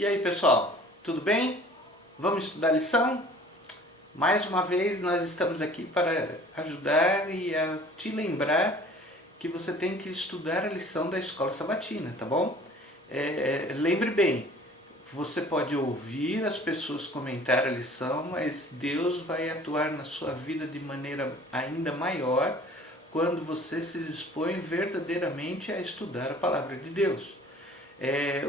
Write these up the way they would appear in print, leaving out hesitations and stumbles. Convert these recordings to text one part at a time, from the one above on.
E aí pessoal, tudo bem? Vamos estudar a lição? Mais uma vez nós estamos aqui para ajudar e a te lembrar que você tem que estudar a lição da escola sabatina, tá bom? Lembre bem, você pode ouvir as pessoas comentar a lição, mas Deus vai atuar na sua vida de maneira ainda maior quando você se dispõe verdadeiramente a estudar a palavra de Deus.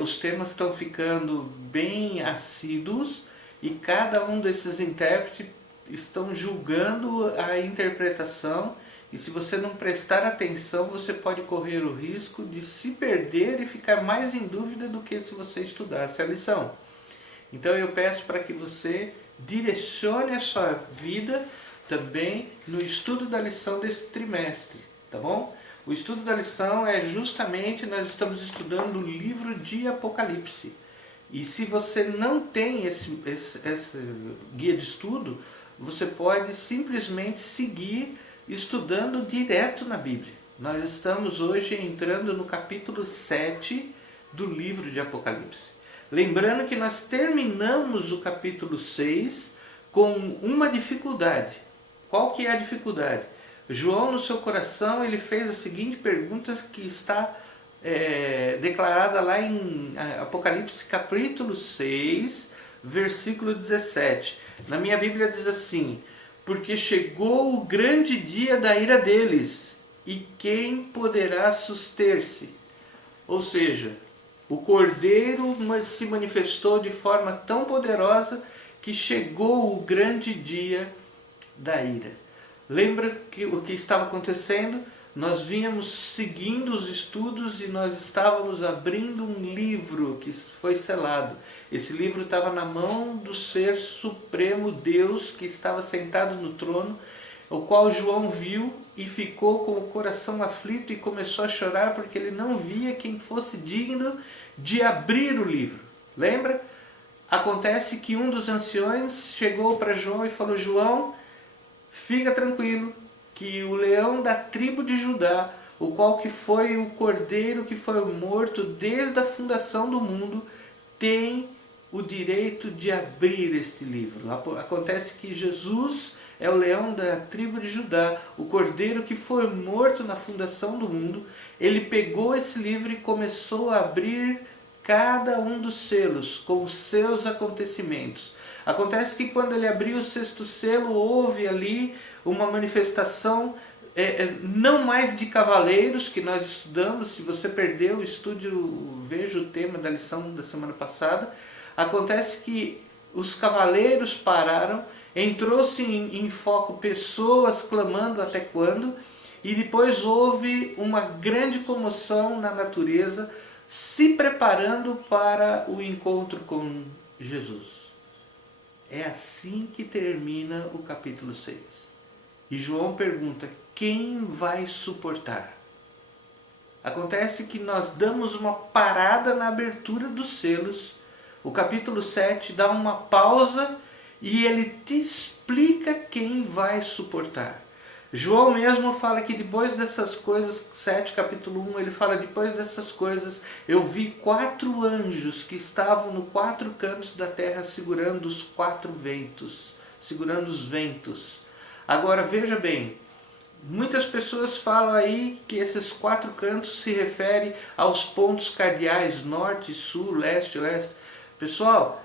Os temas estão ficando bem assíduos e cada um desses intérpretes estão julgando a interpretação, e se você não prestar atenção você pode correr o risco de se perder e ficar mais em dúvida do que se você estudasse a lição. Então eu peço para que você direcione a sua vida também no estudo da lição desse trimestre, tá bom? O estudo da lição é justamente, nós estamos estudando o livro de Apocalipse. E se você não tem esse guia de estudo, você pode simplesmente seguir estudando direto na Bíblia. Nós estamos hoje entrando no capítulo 7 do livro de Apocalipse. Lembrando que nós terminamos o capítulo 6 com uma dificuldade. Qual que é a dificuldade? João, no seu coração, ele fez a seguinte pergunta que está declarada lá em Apocalipse capítulo 6, versículo 17. Na minha Bíblia diz assim: porque chegou o grande dia da ira deles, e quem poderá suster-se? Ou seja, o Cordeiro se manifestou de forma tão poderosa que chegou o grande dia da ira. Lembra que o que estava acontecendo? Nós vínhamos seguindo os estudos e nós estávamos abrindo um livro que foi selado. Esse livro estava na mão do Ser Supremo Deus que estava sentado no trono, o qual João viu e ficou com o coração aflito e começou a chorar porque ele não via quem fosse digno de abrir o livro. Lembra? Acontece que um dos anciões chegou para João e falou: João, fica tranquilo, que o leão da tribo de Judá, o qual que foi o cordeiro que foi morto desde a fundação do mundo, tem o direito de abrir este livro. Acontece que Jesus é o leão da tribo de Judá, o cordeiro que foi morto na fundação do mundo. Ele pegou esse livro e começou a abrir cada um dos selos com os seus acontecimentos. Acontece que quando ele abriu o sexto selo, houve ali uma manifestação não mais de cavaleiros, que nós estudamos. Se você perdeu, estude, veja o tema da lição da semana passada. Acontece que os cavaleiros pararam, entrou-se em foco pessoas clamando até quando, e depois houve uma grande comoção na natureza, se preparando para o encontro com Jesus. É assim que termina o capítulo 6. E João pergunta: quem vai suportar? Acontece que nós damos uma parada na abertura dos selos. O capítulo 7 dá uma pausa e ele te explica quem vai suportar. João mesmo fala que depois dessas coisas, 7 capítulo 1, ele fala: depois dessas coisas eu vi 4 anjos que estavam nos 4 cantos da terra segurando os 4 ventos, segurando os ventos. Agora veja bem, muitas pessoas falam aí que esses 4 cantos se referem aos pontos cardeais, norte, sul, leste, oeste. Pessoal,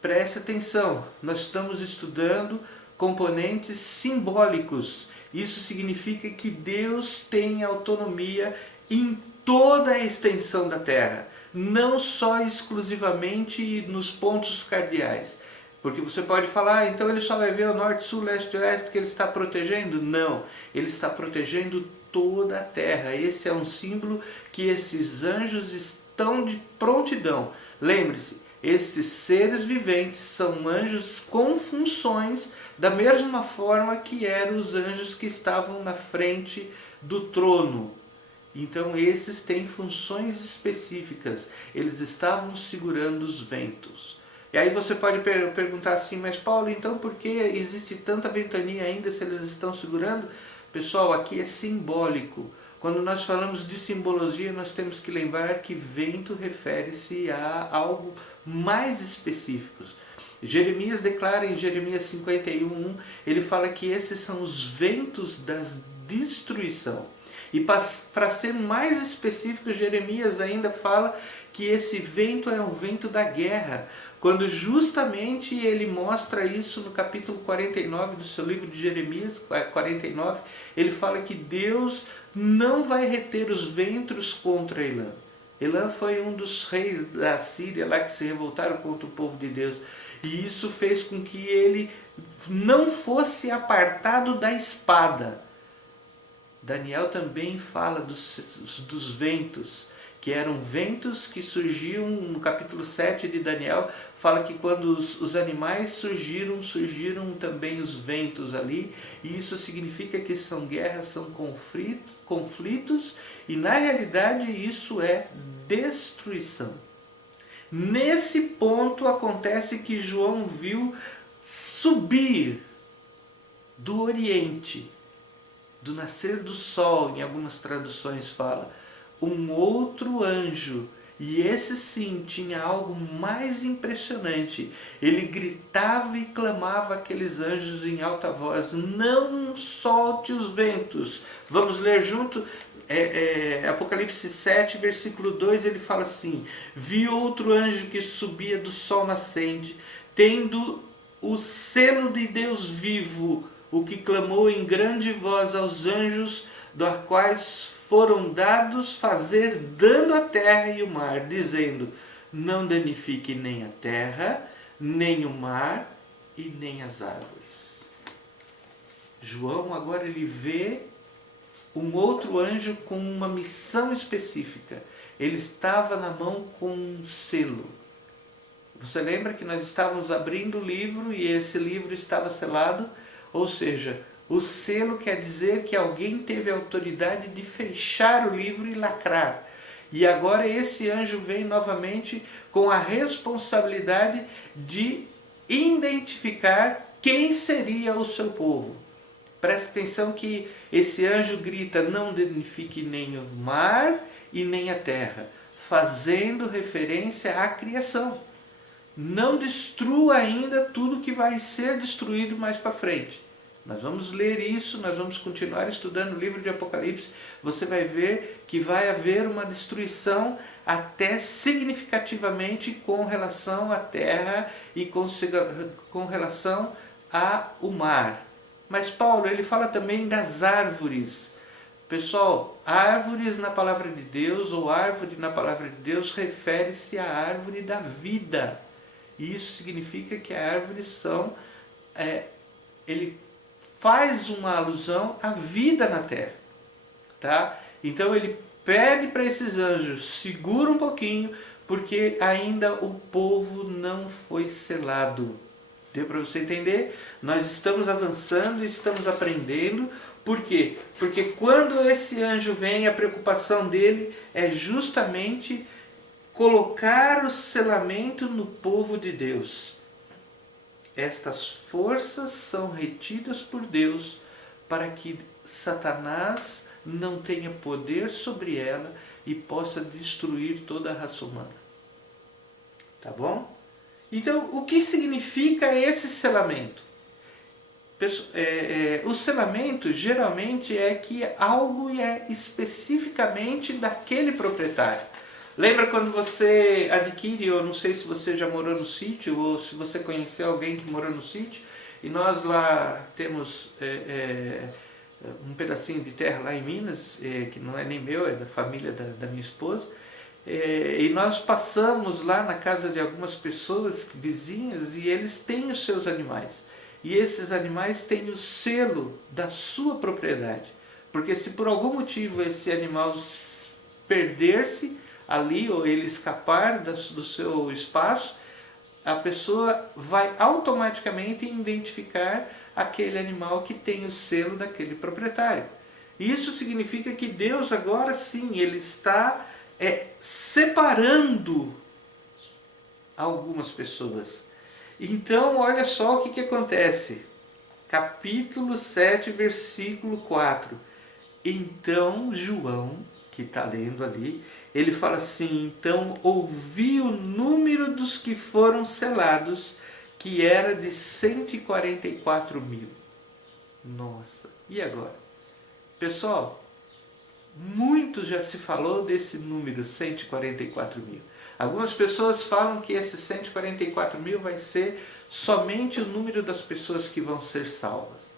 preste atenção, nós estamos estudando componentes simbólicos. Isso significa que Deus tem autonomia em toda a extensão da terra, não só exclusivamente nos pontos cardeais. Porque você pode falar: então ele só vai ver o norte, sul, leste e oeste que ele está protegendo? Não, ele está protegendo toda a terra. Esse é um símbolo que esses anjos estão de prontidão. Lembre-se, esses seres viventes são anjos com funções da mesma forma que eram os anjos que estavam na frente do trono. Então esses têm funções específicas, eles estavam segurando os ventos. E aí você pode perguntar assim: mas Paulo, então por que existe tanta ventania ainda se eles estão segurando? Pessoal, aqui é simbólico. Quando nós falamos de simbologia, nós temos que lembrar que vento refere-se a algo mais específico. Jeremias declara em Jeremias 51:1, ele fala que esses são os ventos da destruição. E para ser mais específico, Jeremias ainda fala que esse vento é um vento da guerra, quando justamente ele mostra isso no capítulo 49 do seu livro de Jeremias, 49, ele fala que Deus não vai reter os ventos contra Elã. Elã foi um dos reis da Síria lá que se revoltaram contra o povo de Deus. E isso fez com que ele não fosse apartado da espada. Daniel também fala dos ventos, que eram ventos que surgiam, no capítulo 7 de Daniel, fala que quando os animais surgiram também os ventos ali, e isso significa que são guerras, são conflitos, e na realidade isso é destruição. Nesse ponto acontece que João viu subir do Oriente, do nascer do sol, em algumas traduções fala, um outro anjo. E esse sim tinha algo mais impressionante. Ele gritava e clamava aqueles anjos em alta voz: não solte os ventos. Vamos ler junto? Apocalipse 7, versículo 2, ele fala assim: vi outro anjo que subia do sol nascente, tendo o selo de Deus vivo, o que clamou em grande voz aos anjos, dos quais foram dados fazer dano à terra e o mar, dizendo: não danifique nem a terra, nem o mar e nem as árvores. João agora ele vê um outro anjo com uma missão específica. Ele estava na mão com um selo. Você lembra que nós estávamos abrindo o livro e esse livro estava selado? Ou seja, o selo quer dizer que alguém teve a autoridade de fechar o livro e lacrar. E agora esse anjo vem novamente com a responsabilidade de identificar quem seria o seu povo. Presta atenção que esse anjo grita: não danifique nem o mar e nem a terra, fazendo referência à criação. Não destrua ainda tudo que vai ser destruído mais para frente. Nós vamos ler isso, nós vamos continuar estudando o livro de Apocalipse. Você vai ver que vai haver uma destruição até significativamente com relação à terra e com relação ao mar. Mas Paulo, ele fala também das árvores. Pessoal, árvores na palavra de Deus, ou árvore na palavra de Deus, refere-se à árvore da vida. E isso significa que as árvores são... ele faz uma alusão à vida na terra. Tá? Então ele pede para esses anjos: segura um pouquinho, porque ainda o povo não foi selado. Deu para você entender? Nós estamos avançando, estamos aprendendo. Por quê? Porque quando esse anjo vem, a preocupação dele é justamente colocar o selamento no povo de Deus. Estas forças são retidas por Deus para que Satanás não tenha poder sobre ela e possa destruir toda a raça humana. Tá bom? Então, o que significa esse selamento? O selamento geralmente é que algo é especificamente daquele proprietário. Lembra quando você adquire, eu não sei se você já morou no sítio ou se você conheceu alguém que morou no sítio, e nós lá temos um pedacinho de terra lá em Minas, que não é nem meu, é da família da minha esposa, e nós passamos lá na casa de algumas pessoas vizinhas e eles têm os seus animais. E esses animais têm o selo da sua propriedade. Porque se por algum motivo esse animal perder-se ali ou ele escapar do seu espaço, a pessoa vai automaticamente identificar aquele animal que tem o selo daquele proprietário. Isso significa que Deus agora sim, Ele está separando algumas pessoas. Então olha só o que acontece. Capítulo 7, versículo 4. Então João, que está lendo ali, ele fala assim: então ouvi o número dos que foram selados, que era de 144 mil. Nossa, e agora? Pessoal, muito já se falou desse número 144 mil. Algumas pessoas falam que esse 144 mil vai ser somente o número das pessoas que vão ser salvas.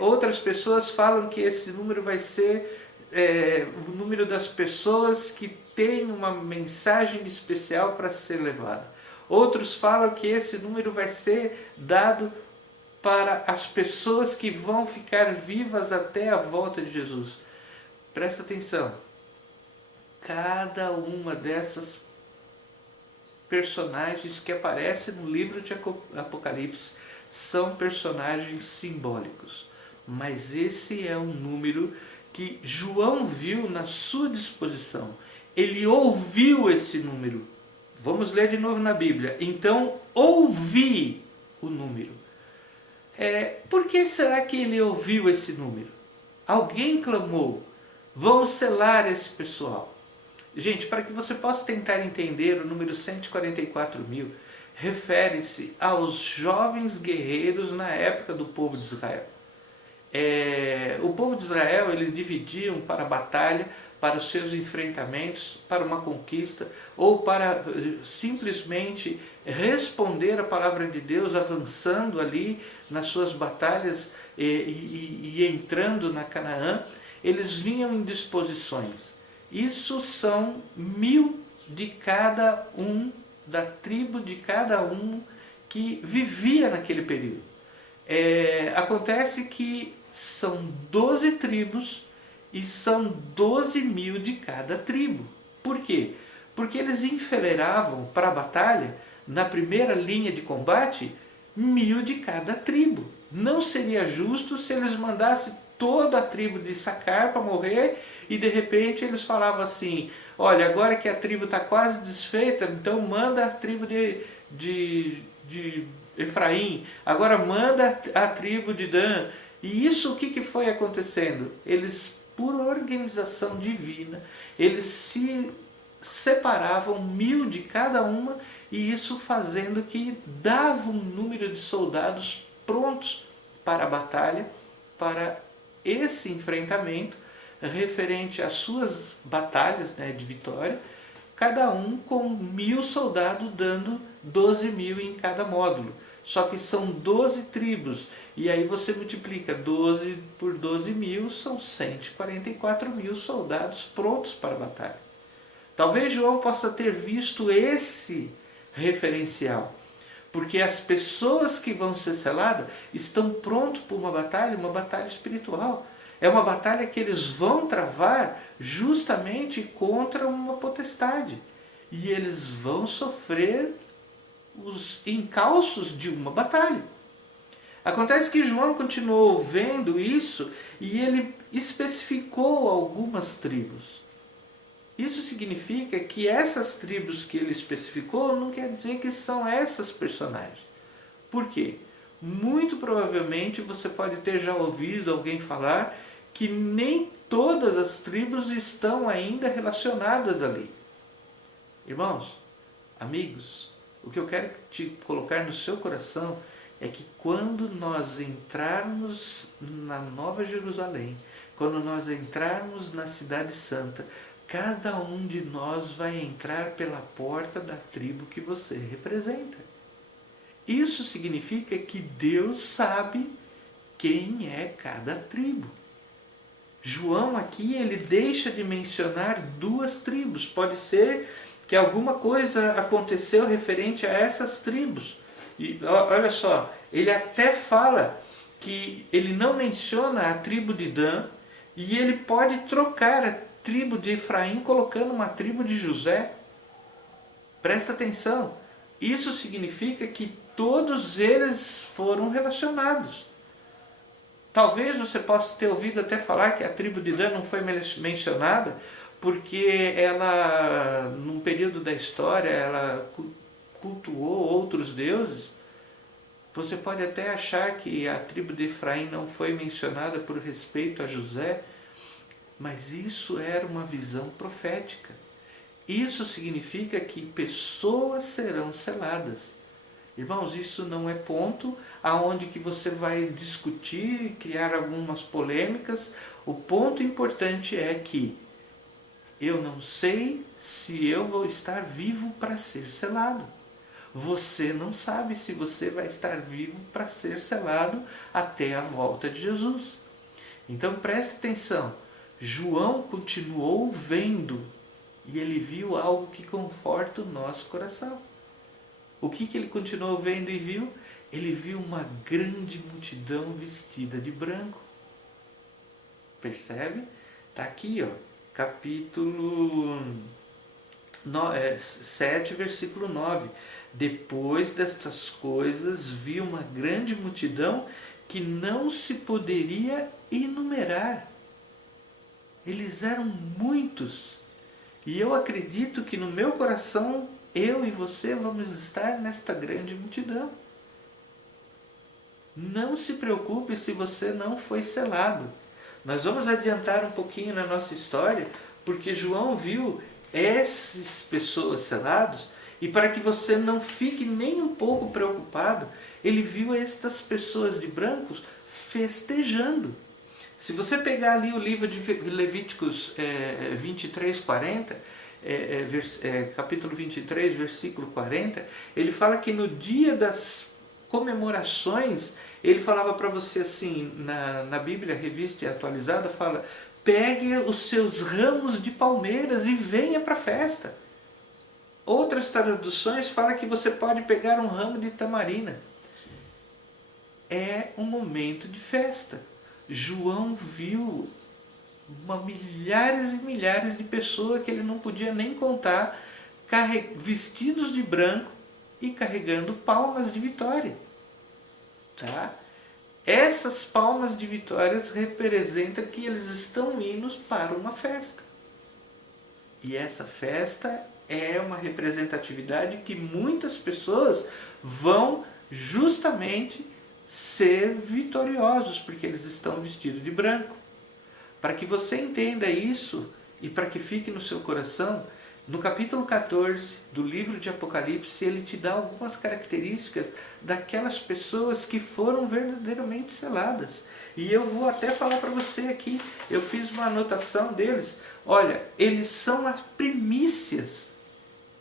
Outras pessoas falam que esse número vai ser o número das pessoas que têm uma mensagem especial para ser levada. Outros falam que esse número vai ser dado para as pessoas que vão ficar vivas até a volta de Jesus. Presta atenção. Cada uma dessas personagens que aparecem no livro de Apocalipse são personagens simbólicos. Mas esse é um número que João viu na sua disposição. Ele ouviu esse número. Vamos ler de novo na Bíblia. Então, ouvi o número. Por que será que ele ouviu esse número? Alguém clamou: vamos selar esse pessoal. Gente, para que você possa tentar entender, o número 144 mil refere-se aos jovens guerreiros na época do povo de Israel. O povo de Israel, eles dividiam para a batalha, para os seus enfrentamentos, para uma conquista, ou para simplesmente responder a palavra de Deus, avançando ali nas suas batalhas e entrando na Canaã. Eles vinham em disposições. Isso são 1000 de cada um, da tribo de cada um que vivia naquele período. Acontece que são 12 tribos e são 12.000 de cada tribo. Por quê? Porque eles enfileiravam para a batalha, na primeira linha de combate, 1000 de cada tribo. Não seria justo se eles mandassem toda a tribo de Issacar para morrer e de repente eles falavam assim: olha, agora que a tribo está quase desfeita, então manda a tribo de Efraim, agora manda a tribo de Dan. E isso, o que foi acontecendo? Eles, por organização divina, eles se separavam 1000 de cada uma, e isso fazendo que dava um número de soldados prontos para a batalha, para esse enfrentamento, referente às suas batalhas, de vitória, cada um com 1000 soldados, dando 12.000 em cada módulo. Só que são 12 tribos, e aí você multiplica 12 por 12.000, são 144.000 soldados prontos para a batalha. Talvez João possa ter visto esse referencial, porque as pessoas que vão ser seladas estão prontas para uma batalha espiritual. É uma batalha que eles vão travar justamente contra uma potestade. E eles vão sofrer os encalços de uma batalha. Acontece que João continuou vendo isso e ele especificou algumas tribos. Isso significa que essas tribos que ele especificou não quer dizer que são essas personagens. Por quê? Muito provavelmente você pode ter já ouvido alguém falar que nem todas as tribos estão ainda relacionadas ali. Irmãos, amigos, o que eu quero te colocar no seu coração é que quando nós entrarmos na Nova Jerusalém, quando nós entrarmos na Cidade Santa, cada um de nós vai entrar pela porta da tribo que você representa. Isso significa que Deus sabe quem é cada tribo. João aqui, ele deixa de mencionar 2 tribos. Pode ser que alguma coisa aconteceu referente a essas tribos. E olha só, ele até fala que ele não menciona a tribo de Dan, e ele pode trocar a tribo de Efraim colocando uma tribo de José. Presta atenção, isso significa que todos eles foram relacionados. Talvez você possa ter ouvido até falar que a tribo de Dan não foi mencionada porque ela, num período da história, ela cultuou outros deuses. Você pode até achar que a tribo de Efraim não foi mencionada por respeito a José, Mas isso era uma visão profética. Isso significa que pessoas serão seladas. Irmãos, isso não é ponto aonde que você vai discutir e criar algumas polêmicas. O ponto importante é que eu não sei se eu vou estar vivo para ser selado. Você não sabe se você vai estar vivo para ser selado até a volta de Jesus. Então preste atenção. João continuou vendo e ele viu algo que conforta o nosso coração. O que ele continuou vendo e viu? Ele viu uma grande multidão vestida de branco. Percebe? Está aqui, ó, capítulo 7, versículo 9. Depois destas coisas, vi uma grande multidão que não se poderia enumerar. Eles eram muitos. E eu acredito que no meu coração, eu e você vamos estar nesta grande multidão. Não se preocupe se você não foi selado. Nós vamos adiantar um pouquinho na nossa história, porque João viu essas pessoas seladas, e para que você não fique nem um pouco preocupado, ele viu estas pessoas de brancos festejando. Se você pegar ali o livro de Levíticos 23, 40, capítulo 23, versículo 40, ele fala que no dia das comemorações, ele falava para você assim, na Bíblia Revista e Atualizada, fala: pegue os seus ramos de palmeiras e venha para a festa. Outras traduções falam que você pode pegar um ramo de tamarina. É um momento de festa. João viu milhares e milhares de pessoas que ele não podia nem contar, vestidos de branco e carregando palmas de vitória. Tá? Essas palmas de vitória representam que eles estão indo para uma festa. E essa festa é uma representatividade que muitas pessoas vão justamente ser vitoriosos, porque eles estão vestidos de branco. Para que você entenda isso e para que fique no seu coração, no capítulo 14 do livro de Apocalipse, ele te dá algumas características daquelas pessoas que foram verdadeiramente seladas. E eu vou até falar para você aqui, eu fiz uma anotação deles. Olha, eles são as primícias.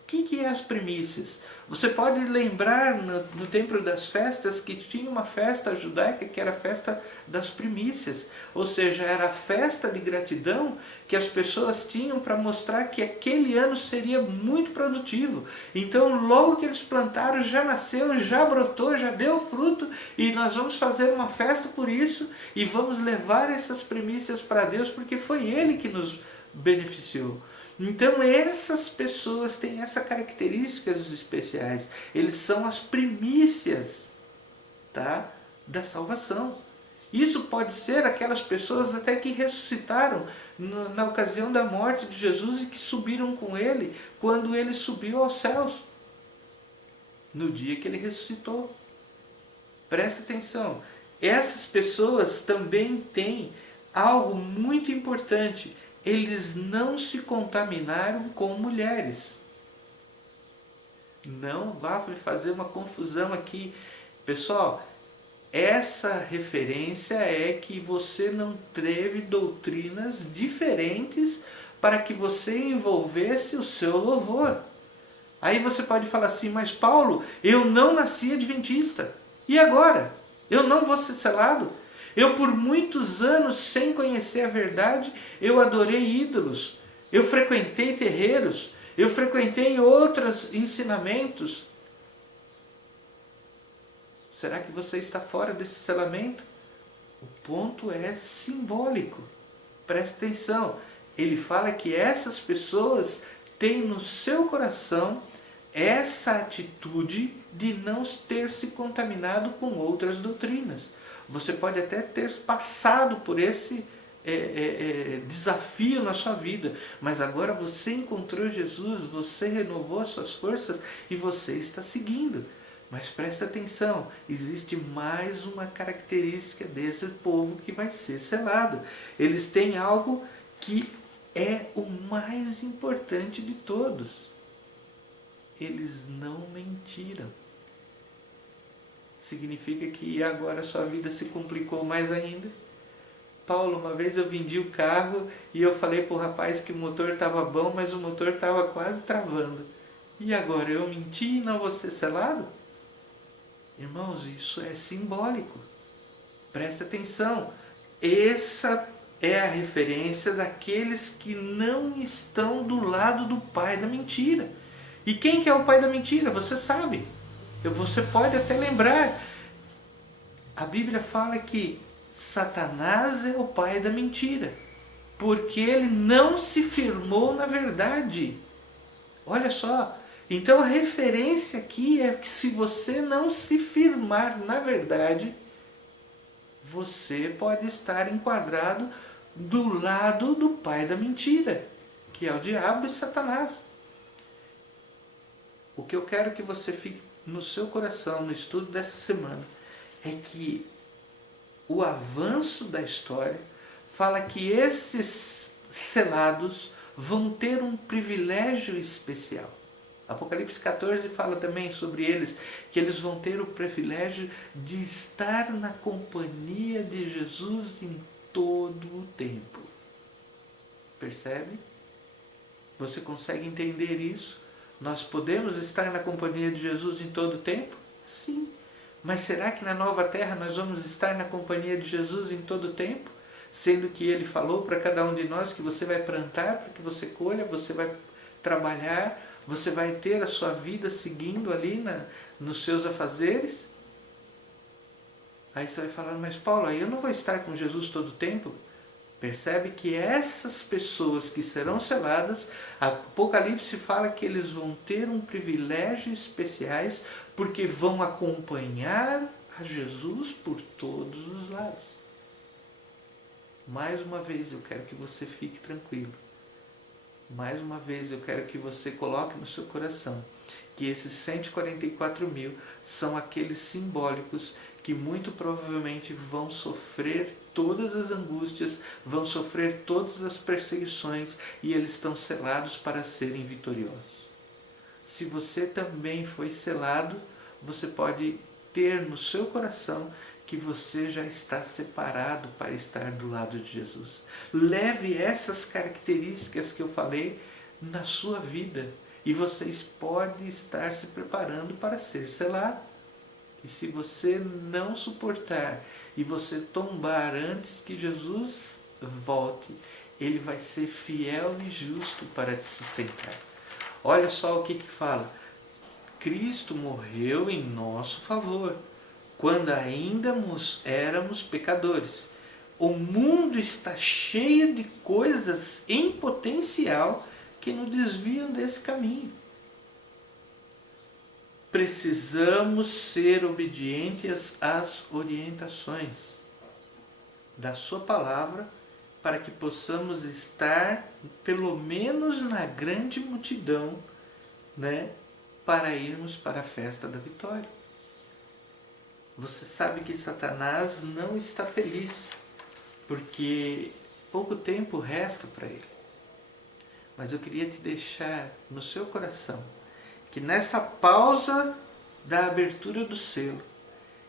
O que é as primícias? Você pode lembrar no tempo das festas que tinha uma festa judaica que era a festa das primícias. Ou seja, era a festa de gratidão que as pessoas tinham para mostrar que aquele ano seria muito produtivo. Então logo que eles plantaram já nasceu, já brotou, já deu fruto e nós vamos fazer uma festa por isso e vamos levar essas primícias para Deus porque foi Ele que nos beneficiou. Então essas pessoas têm essas características especiais. Eles são as primícias, tá, da salvação. Isso pode ser aquelas pessoas até que ressuscitaram na ocasião da morte de Jesus e que subiram com Ele quando Ele subiu aos céus, no dia que Ele ressuscitou. Presta atenção, essas pessoas também têm algo muito importante. Eles não se contaminaram com mulheres. Não vá fazer uma confusão aqui. Pessoal, essa referência é que você não teve doutrinas diferentes para que você envolvesse o seu louvor. Aí você pode falar assim, mas Paulo, eu não nasci adventista. E agora? Eu não vou ser selado? Eu por muitos anos, sem conhecer a verdade, eu adorei ídolos. Eu frequentei terreiros. Eu frequentei outros ensinamentos. Será que você está fora desse selamento? O ponto é simbólico. Preste atenção. Ele fala que essas pessoas têm no seu coração essa atitude de não ter se contaminado com outras doutrinas. Você pode até ter passado por esse desafio na sua vida, mas agora você encontrou Jesus, você renovou as suas forças e você está seguindo. Mas presta atenção, existe mais uma característica desse povo que vai ser selado. Eles têm algo que é o mais importante de todos. Eles não mentiram. Significa que agora a sua vida se complicou mais ainda. Paulo, uma vez eu vendi o carro e eu falei para o rapaz que o motor estava bom, mas o motor estava quase travando. E agora eu menti e não vou ser selado? Irmãos, isso é simbólico. Presta atenção. Essa é a referência daqueles que não estão do lado do pai da mentira. E quem que é o pai da mentira? Você sabe. Você pode até lembrar. A Bíblia fala que Satanás é o pai da mentira, porque ele não se firmou na verdade. Olha só. Então a referência aqui é que se você não se firmar na verdade, você pode estar enquadrado do lado do pai da mentira, que é o diabo e Satanás. O que eu quero que você fique no seu coração, no estudo dessa semana, é que o avanço da história fala que esses selados vão ter um privilégio especial. Apocalipse 14 fala também sobre eles, que eles vão ter o privilégio de estar na companhia de Jesus em todo o tempo. Percebe? Você consegue entender isso? Nós podemos estar na companhia de Jesus em todo o tempo? Sim. Mas será que na nova terra nós vamos estar na companhia de Jesus em todo o tempo? Sendo que Ele falou para cada um de nós que você vai plantar para que você colha, você vai trabalhar, você vai ter a sua vida seguindo ali nos seus afazeres? Aí você vai falar, mas Paulo, aí eu não vou estar com Jesus todo o tempo? Percebe que essas pessoas que serão seladas, Apocalipse fala que eles vão ter um privilégio especiais porque vão acompanhar a Jesus por todos os lados. Mais uma vez eu quero que você fique tranquilo. Mais uma vez eu quero que você coloque no seu coração que esses 144 mil são aqueles simbólicos que muito provavelmente vão sofrer todas as angústias, vão sofrer todas as perseguições e eles estão selados para serem vitoriosos. Se você também foi selado, você pode ter no seu coração que você já está separado para estar do lado de Jesus. Leve essas características que eu falei na sua vida e vocês podem estar se preparando para ser selado. E se você não suportar e você tombar antes que Jesus volte, Ele vai ser fiel e justo para te sustentar. Olha só o que fala. Cristo morreu em nosso favor, quando ainda éramos pecadores. O mundo está cheio de coisas em potencial que nos desviam desse caminho. Precisamos ser obedientes às orientações da sua palavra para que possamos estar pelo menos na grande multidão, para irmos para a festa da vitória. Você sabe que Satanás não está feliz, porque pouco tempo resta para ele. Mas eu queria te deixar no seu coração que nessa pausa da abertura do selo,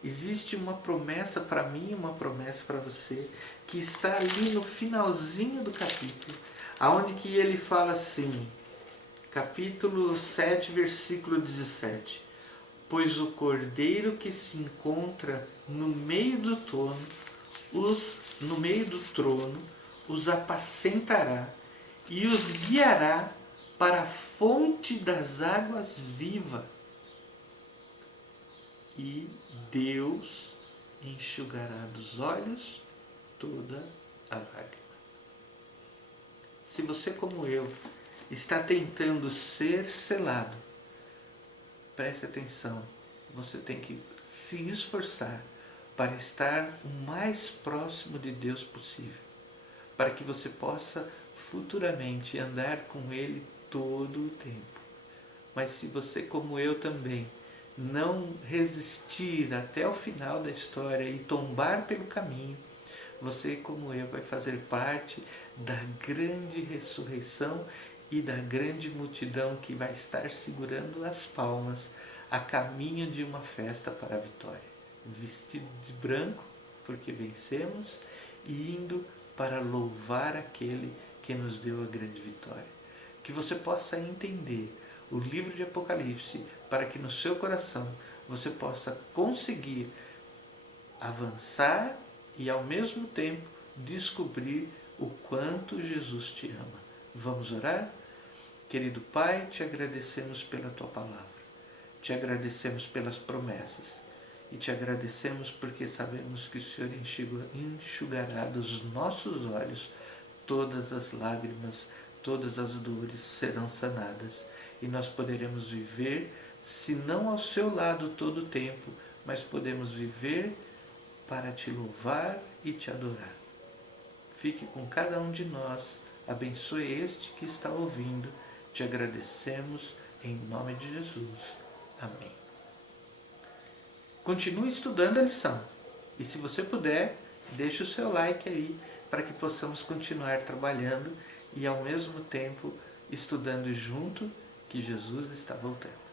existe uma promessa para mim, uma promessa para você, que está ali no finalzinho do capítulo, aonde que ele fala assim, capítulo 7, versículo 17, pois o cordeiro que se encontra no meio do trono os apacentará e os guiará para a fonte das águas vivas, e Deus enxugará dos olhos toda a lágrima. Se você, como eu, está tentando ser selado, preste atenção, você tem que se esforçar para estar o mais próximo de Deus possível, para que você possa futuramente andar com Ele todo o tempo. Mas se você, como eu também, não resistir até o final da história e tombar pelo caminho, você, como eu, vai fazer parte da grande ressurreição e da grande multidão que vai estar segurando as palmas a caminho de uma festa para a vitória, vestido de branco, porque vencemos, e indo para louvar aquele que nos deu a grande vitória. Que você possa entender o livro de Apocalipse, para que no seu coração você possa conseguir avançar e ao mesmo tempo descobrir o quanto Jesus te ama. Vamos orar? Querido Pai, te agradecemos pela tua palavra, te agradecemos pelas promessas e te agradecemos porque sabemos que o Senhor enxugará dos nossos olhos todas as lágrimas, todas as dores serão sanadas e nós poderemos viver, se não ao seu lado todo o tempo, mas podemos viver para te louvar e te adorar. Fique com cada um de nós, abençoe este que está ouvindo, te agradecemos em nome de Jesus. Amém. Continue estudando a lição e se você puder, deixe o seu like aí para que possamos continuar trabalhando e ao mesmo tempo estudando junto, que Jesus está voltando.